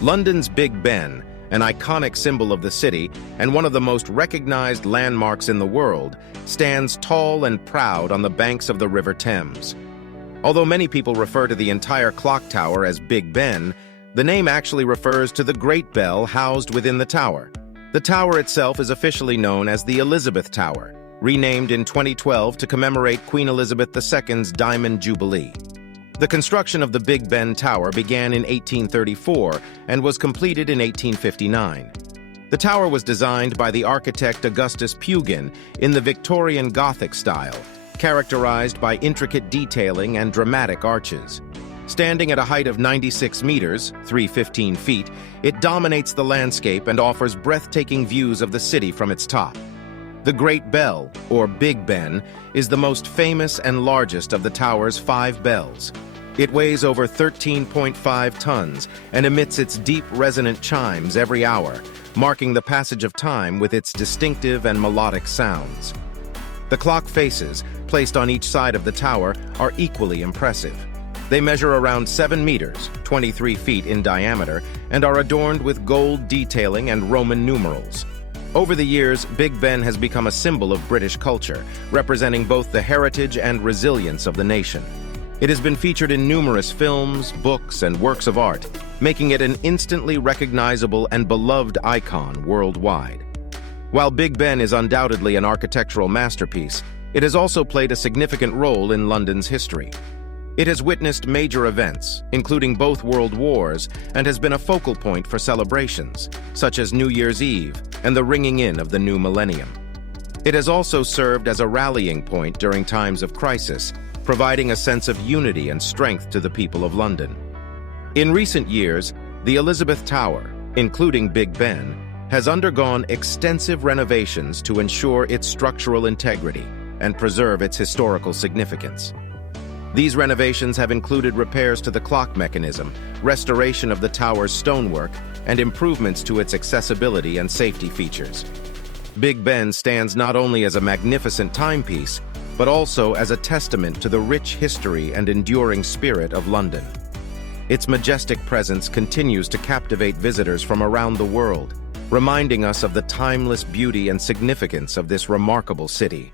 London's Big Ben, an iconic symbol of the city and one of the most recognized landmarks in the world, stands tall and proud on the banks of the River Thames. Although many people refer to the entire clock tower as Big Ben, the name actually refers to the Great Bell housed within the tower. The tower itself is officially known as the Elizabeth Tower, renamed in 2012 to commemorate Queen Elizabeth II's Diamond Jubilee. The construction of the Big Ben Tower began in 1834 and was completed in 1859. The tower was designed by the architect Augustus Pugin in the Victorian Gothic style, characterized by intricate detailing and dramatic arches. Standing at a height of 96 meters, 315 feet, it dominates the landscape and offers breathtaking views of the city from its top. The Great Bell, or Big Ben, is the most famous and largest of the tower's 5 bells. It weighs over 13.5 tons and emits its deep resonant chimes every hour, marking the passage of time with its distinctive and melodic sounds. The clock faces, placed on each side of the tower, are equally impressive. They measure around 7 meters, 23 feet in diameter, and are adorned with gold detailing and Roman numerals. Over the years, Big Ben has become a symbol of British culture, representing both the heritage and resilience of the nation. It has been featured in numerous films, books, and works of art, making it an instantly recognizable and beloved icon worldwide. While Big Ben is undoubtedly an architectural masterpiece, it has also played a significant role in London's history. It has witnessed major events, including both world wars, and has been a focal point for celebrations, such as New Year's Eve and the ringing in of the new millennium. It has also served as a rallying point during times of crisis, providing a sense of unity and strength to the people of London. In recent years, the Elizabeth Tower, including Big Ben, has undergone extensive renovations to ensure its structural integrity and preserve its historical significance. These renovations have included repairs to the clock mechanism, restoration of the tower's stonework, and improvements to its accessibility and safety features. Big Ben stands not only as a magnificent timepiece, but also as a testament to the rich history and enduring spirit of London. Its majestic presence continues to captivate visitors from around the world, reminding us of the timeless beauty and significance of this remarkable city.